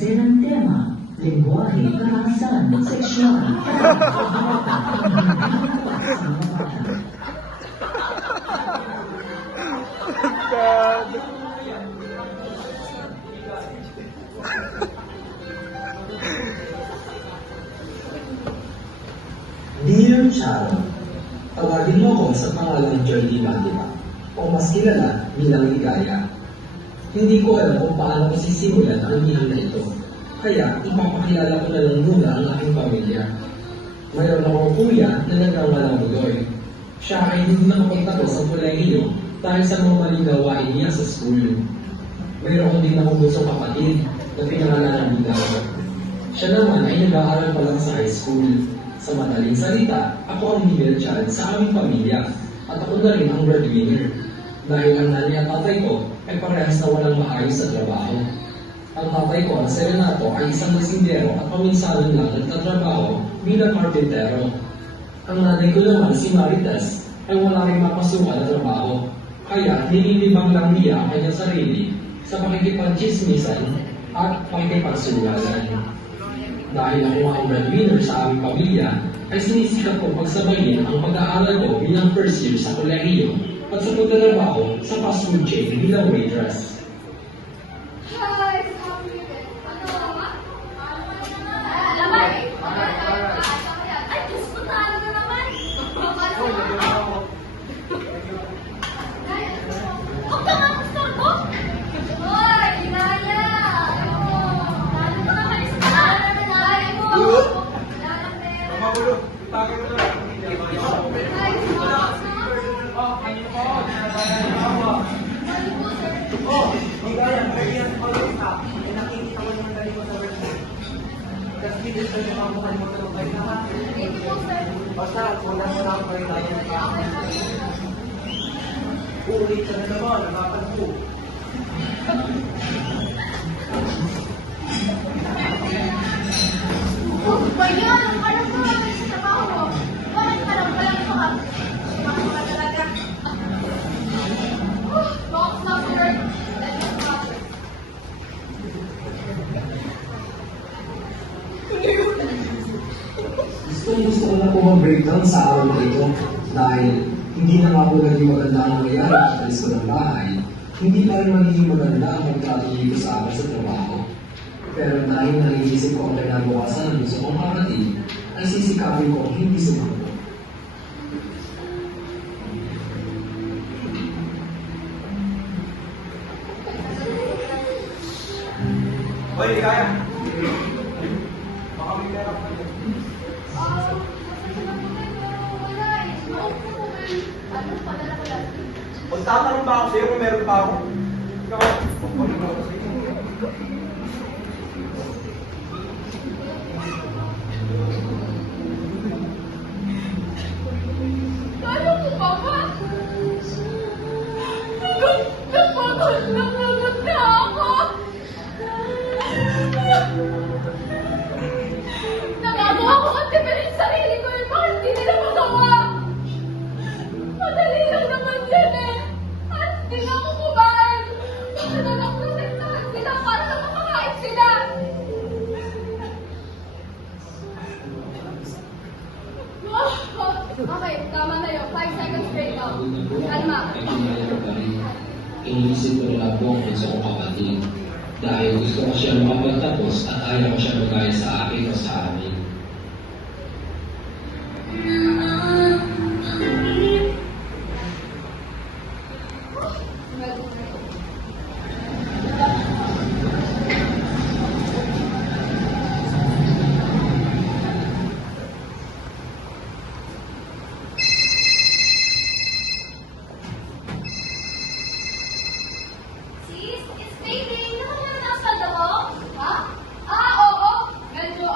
tercerang tema, lengguwahe, karahasan, sexual. God. Dear Charo, tawagin mo ako sa pangalang Joy Magima o mas kilala bilang Ligaya. Hindi ko alam kung paano ko sisimulan ang bilang na ito, kaya ipapakilala ko na lang muna ang aking pamilya. Mayroon akong kuya na nagkawalang muloy. Siya ay hindi nakapagtapos sa kolehiyo dahil sa mga maling gawain niya sa school. Mayroon din akong bunsong kapatid na pinangalan ng Ligaya. Siya naman ay nag-aaral pa lang sa high school. Sa madaling salita, ako ang middle child sa aming pamilya at ako na rin ang breadwinner. Dahil ang nanay at tatay ko ay parehas na walang maayos sa trabaho. Ang tatay ko, ang Serenato, ay isang masindero at paminsanan lang nagtatrabaho bilang karpintero. Ang nanay ko naman, si Maritas, ay wala rin mapasukan na trabaho. Kaya nililibang lang niya ang kanyang sarili sa pakikipag-chismisan at pakikipagsugalan. Dahil ako ang breadwinner sa aming pamilya, ay sinisikap kong pagsabayin ang pag-aaral ko bilang first year sa kolehiyo at sa pagtatrabaho sa fast food chain bilang waitress. Hi! Laman! Ay, Diyos ko, talo na naman! Huwag ka nga gusto ko! Hoy, Inaya! Talo na naman isa ka! Ay, mo! Magulo. Tagay mo na. Ay, Oh, Ligaya, kailan always ka. Eh, nakikita ko yung galing mo sa website. Tapos video sa yung mga mukha mo sa lukay na ha. thank you po, sir. Basta, wala mo lang kayo tayo ng kaya. Uulit ka na naman, nakapagpo. Oh, ba yan? Alam ko lang sa trabaho mo. Bakit ka lang pala ito, ha? Bakit ka talaga? Box number. Gusto ko na po mag-breakdown sa araw na ito dahil hindi na nga po naging maganda ang nangyayari sa alis ko ng bahay. Hindi pa rin magiging maganda ang pagkatuloy ko sa akin sa trabaho. Pero dahil naiisip ko ang kinabukasan ng gusto kong makarating, ay sisikapin ko ang hindi sumako. Hoy, Ligaya. Baka may pera ka dyan. Kung tatanong pa ako sa'yo kung meron pa ako. Ikaw, magpalit ako sa iyo. Kaya mo ba ba? Napagod na ako! Nagagawa ko ang tipirin sarili ko yung bakit hindi nila magawa! Madali lang naman yan eh! At hindi na ako kumain! Bakit anak ko sektahan sila para na makakain sila? Okay, tama na yun. 5 seconds straight out. Kalma. Iniisip ko na po ang gusto kong kapatid dahil gusto ko siya makapagtapos at ayaw ko siya magaya sa akin o sa amin. Sis, it's baby. Nakakita na sa loob? Ha? Ah, oo. Medyo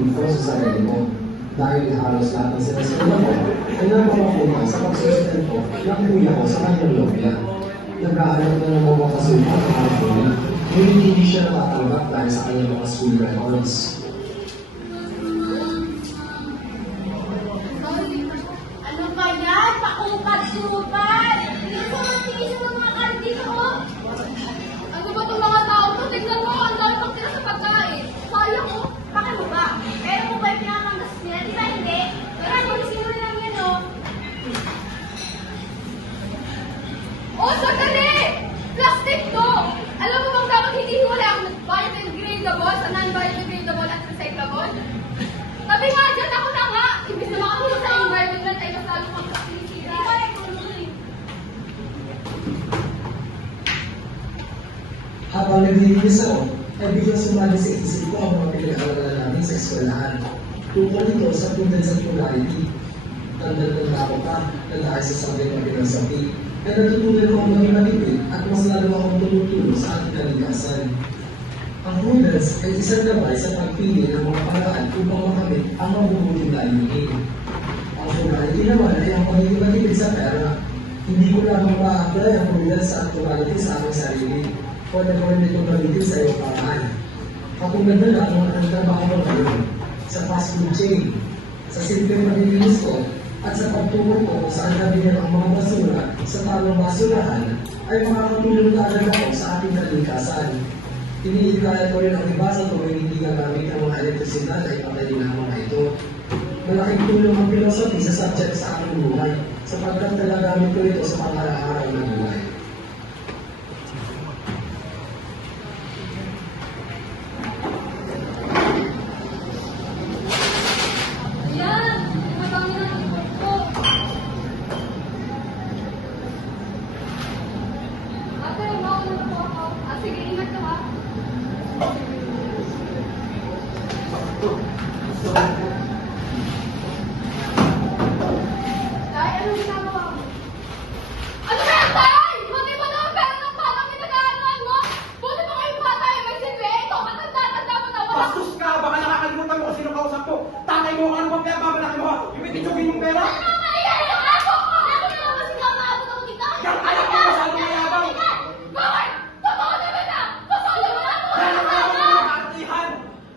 maging sa sarili mo. Dahil halos lahat ng sinasunda ko ay napapapunta sa pagsustento ng kuya ko sa kanyang lobya. Naghahanap na ng mga kasulpa ng mga kuya, ngunit hindi siya natatanggap dahil sa kanyang mga school records. Ano ba yan? Pakupat-kupat! Hindi ko matiis ng mga kardito ko. Ano ba itong mga tao to? Tignan mo, ang dami pang tira sa pagkain. Sayang ko. Bakit mo ba? Pero mo ba yung pinamanggas nila? Di ba hindi? Pero ano, sino lang yan, oh? Oh, sandali! Plastic to! Alam mo bang dapat hindi hiwalay ang biodegradable sa non-biodegradable at recyclable? Sabi nga dyan, ako na nga! Imbis na makatulong sa environment ay mas lalo kang sinisira. Di ba tuloy? Habang naglilinis ako, ay biglang sumali sa isip ko ang mga pinag-aaralan namin sa eskwelahan. Tungkol ito sa prudence at morality. Tanda-tanda ako pa na dahil sa subject na philosophy, ay natutunan ko ang maging matipid at mas lalo akong tumutulong sa ating kalikasan. Ang prudence ay isang gabay sa pagpili ng mga paraan upang makamit ang mabubuting layunin. Ang morality naman ay ang magiging matipid sa pera. Hindi ko lamang ma-apply ang prudence sa morality sa aking sarili o nagawin nito gamitin sa iyong paraan. Katulad na lang ang trabaho ko ngayon sa fast food chain, sa simpleng paglilinis ko, at sa pagturo ko kung saan nabigyan ang mga basura sa tamang basurahan ay makakatulong na agad ako sa ating kalikasan. Iniikaya ko rin ang iba sa tuwing hindi gagamit ang mga elektrisidad ay patayin ang mga ito. Malaking tulong ang philosophy sa subject sa aking buhay sapagkat nagagamit ko ito sa pang-araw-araw na buhay. Ayan! Madami na ang ikot ko. Ate, umauna na po ako. Sige, ingat ka ha. Tay, anong ginagawa mo? Ano ba yan, Tay? Buti mo naman pera ng parang pinag-aanuan mo? Buti mo kayong bata ay may silbi? Ikaw, matanda-tanda mo na wala. Bastos ka! Baka nakakalimutan mo kung sino kausap ko. Tatay mo, ano bang pinagbabalaki mo? Yung ititsugin mong pera? Ano naman nangyayari ang ako? Ako na lang kasi kamaabot ako dito. Yan, alam mo, masyadong mayabang. Bakit? Totoo naman na! Totoo naman ako! Dahil ang ayaw mo na nakakatihan.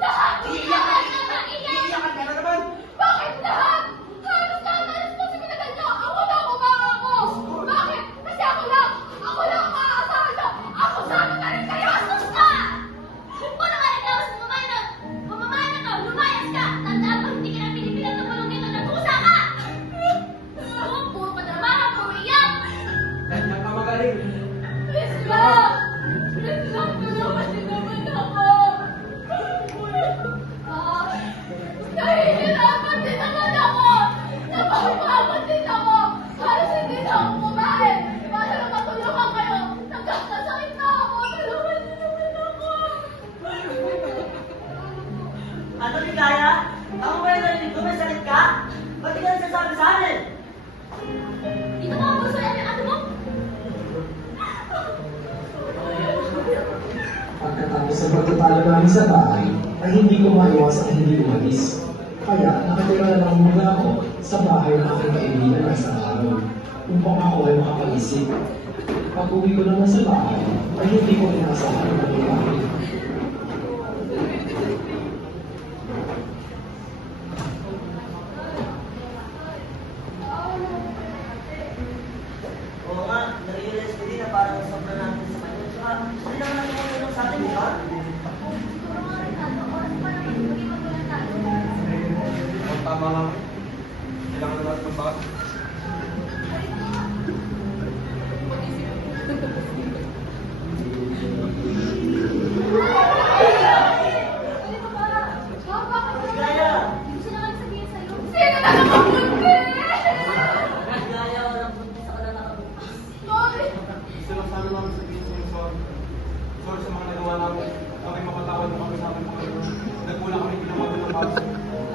Lahat! Iiyakan! Iiyakan! Iiyakan! Iiyakan ka na naman. Bakit lahat? Halos lahat na responsibilidad niyo! Ako na bumanga ako! Bakit? Kasi ako lang ang maaasahan niyo! Ako sana na rin kayo! Bastos ka! Kung naman ikaw sa mamamana ka, lumayas ka! Tandaan mo, hindi ka na pinipilat ng bulong dito, nagkusa ka! Puro padramaha, puro iyak! Ganyan ka magaling. Please lang! Please lang, tulungan niyo naman ako! Nahihirapan din naman ako! Napapagpapan din ako! Halos hindi na ako kumain! Para na matulungan kayo! Nagkakasakit na ako! Tulungan niyo naman ako! Ano Ligaya? Ako ba yung narinig ko? May sakit ka? Ba't di ka nagsasabi sa akin? Dito ka ako sa ano mo? Pagkatapos ng pagtatalo namin sa bahay, ay hindi ko maiwas ang hindi umalis. Kaya nakatira na lang muna ako sa bahay ng aking kaibigan ng isang araw upang ako ay makapag-isip. Pag-uwi ko naman sa bahay, ay hindi ko inasahan ang nangyayari. Oo nga, nare-realize ko din na parang sobrang natin sa kanya. Tsaka, hindi naman nakikita sa atin, di ba? Siguro nga rin ano, oras pa naman, maging magulang tayo. Ang tama nga. Kailangan na natin magbago. Ganito ba? Bakit mo Ligaya! Gusto na kami sabihin sa'yo. Sino na naman bunti? Ligaya, walang punta sa kanang nakabukas. Sorry. Gusto lang sana namin sabihin sa inyo sorry. Sorry sa mga nagawa namin. Kami mapatawad mo kami sa amin mga ito. Nagkulang kami ginawa ng bago.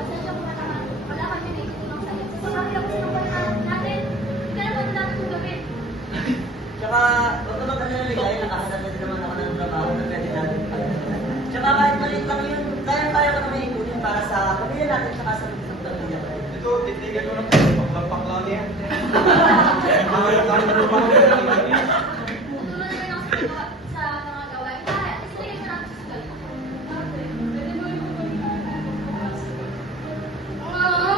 Pasensya mo na naman. Wala kami naisip lang sa'yo. Sa kanila gusto pa rin sa pamilya natin tsaka sa pamilya natin. Ito, titigan ko na po. Pagpapaklang yan. Ayaw tayo na naman. Tulungan namin ako sa mga gawain. Kaya, sige na natin sa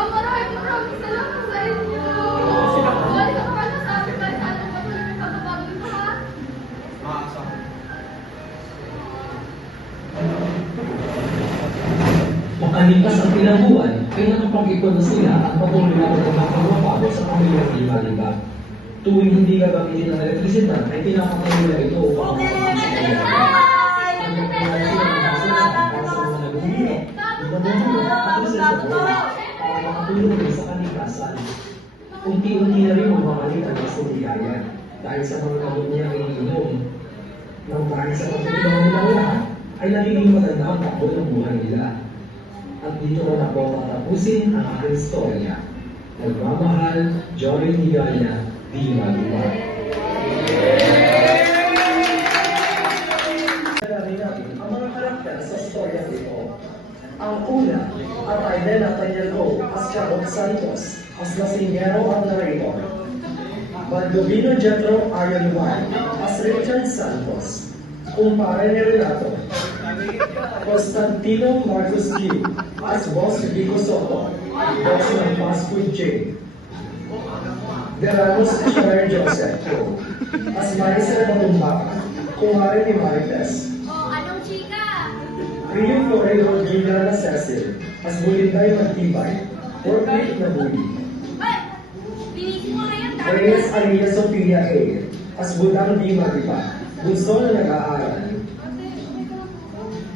maraming salamat sa inyo. Balik ako pa sa akin kahit anong patuloy may pagbabago ito, ha? Maasa. Makalipas ang ilang buwan, ay nakapag-ipon na sila at patuloy na pagkakapagpapago sa pamilyang lima-lima. Tuwing hindi gagamitin ng elektrisidad, ay pinapakain nila ito upang makakamit sa kanya. Ang nagpapalala ng basuran para sa mga naguhirap, ibabago at proseso para makatulong din sa kalikasan. Unti-unti na rin magmamalit ang mas kumiyaya dahil sa mga gamot niya ay iniinom. Nang dahil sa pagtulong nilang lahat, ay nagiging maganda ang takbo ng buhay nila. At dito ko na po tatapusin ang aking istorya. Nagmamahal, Joey Ligaya, Diva Diva. Namin natin ang mga karakter sa istorya ito. Ang una, at Aiden Atayalco as Carol Santos, as Lasingero ang narrator. Baldovino Jetro Ariel White as Richard Santos, kumpare ni Renato. Constantino Marcos Q as Boss Vico Soto, boss ng fast food chain. Deranos Sharon Joseph as Maricel Matumbak, kumare ni Marites. Oh, anong chika? Rio Correo Junior na Cecil as Bulinday Matibay, workmate na Buli. Ay! Binisin mo na yan, dami Reyes na. Aria Sofia A as Budang Di Maripa, bunso na nag-aaral.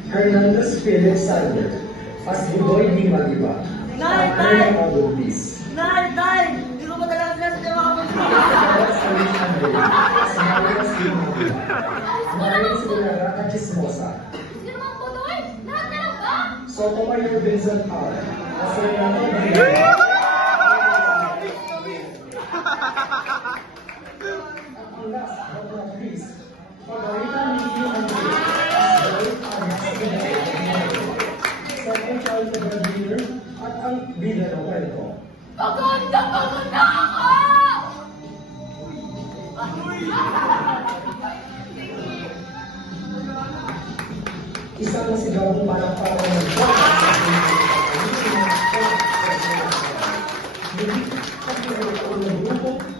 Hernandez Felix Sander as Budoy Di Maripa, Nay, partner Nay! ng Abundis. Nay, Nay! Hindi ko ba talaga sinasadya makapagpapalala? Alex Alicia Andre as Marias Di Maripa, Marias Ulara at Chismosa. Sino mang putoy? Lahat na lang ba? Sotomayor Vincent R as Renato Di Ang last but not least, Margarita Nicky Andre as Lloyd Arias. Second child sa breadwinner at ang bida ng kwento. Paganda ako! Isang nasigabong palakpakan ng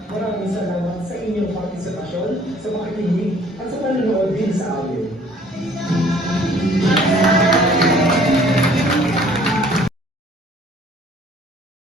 Maraming salamat sa inyong partisipasyon sa makikinig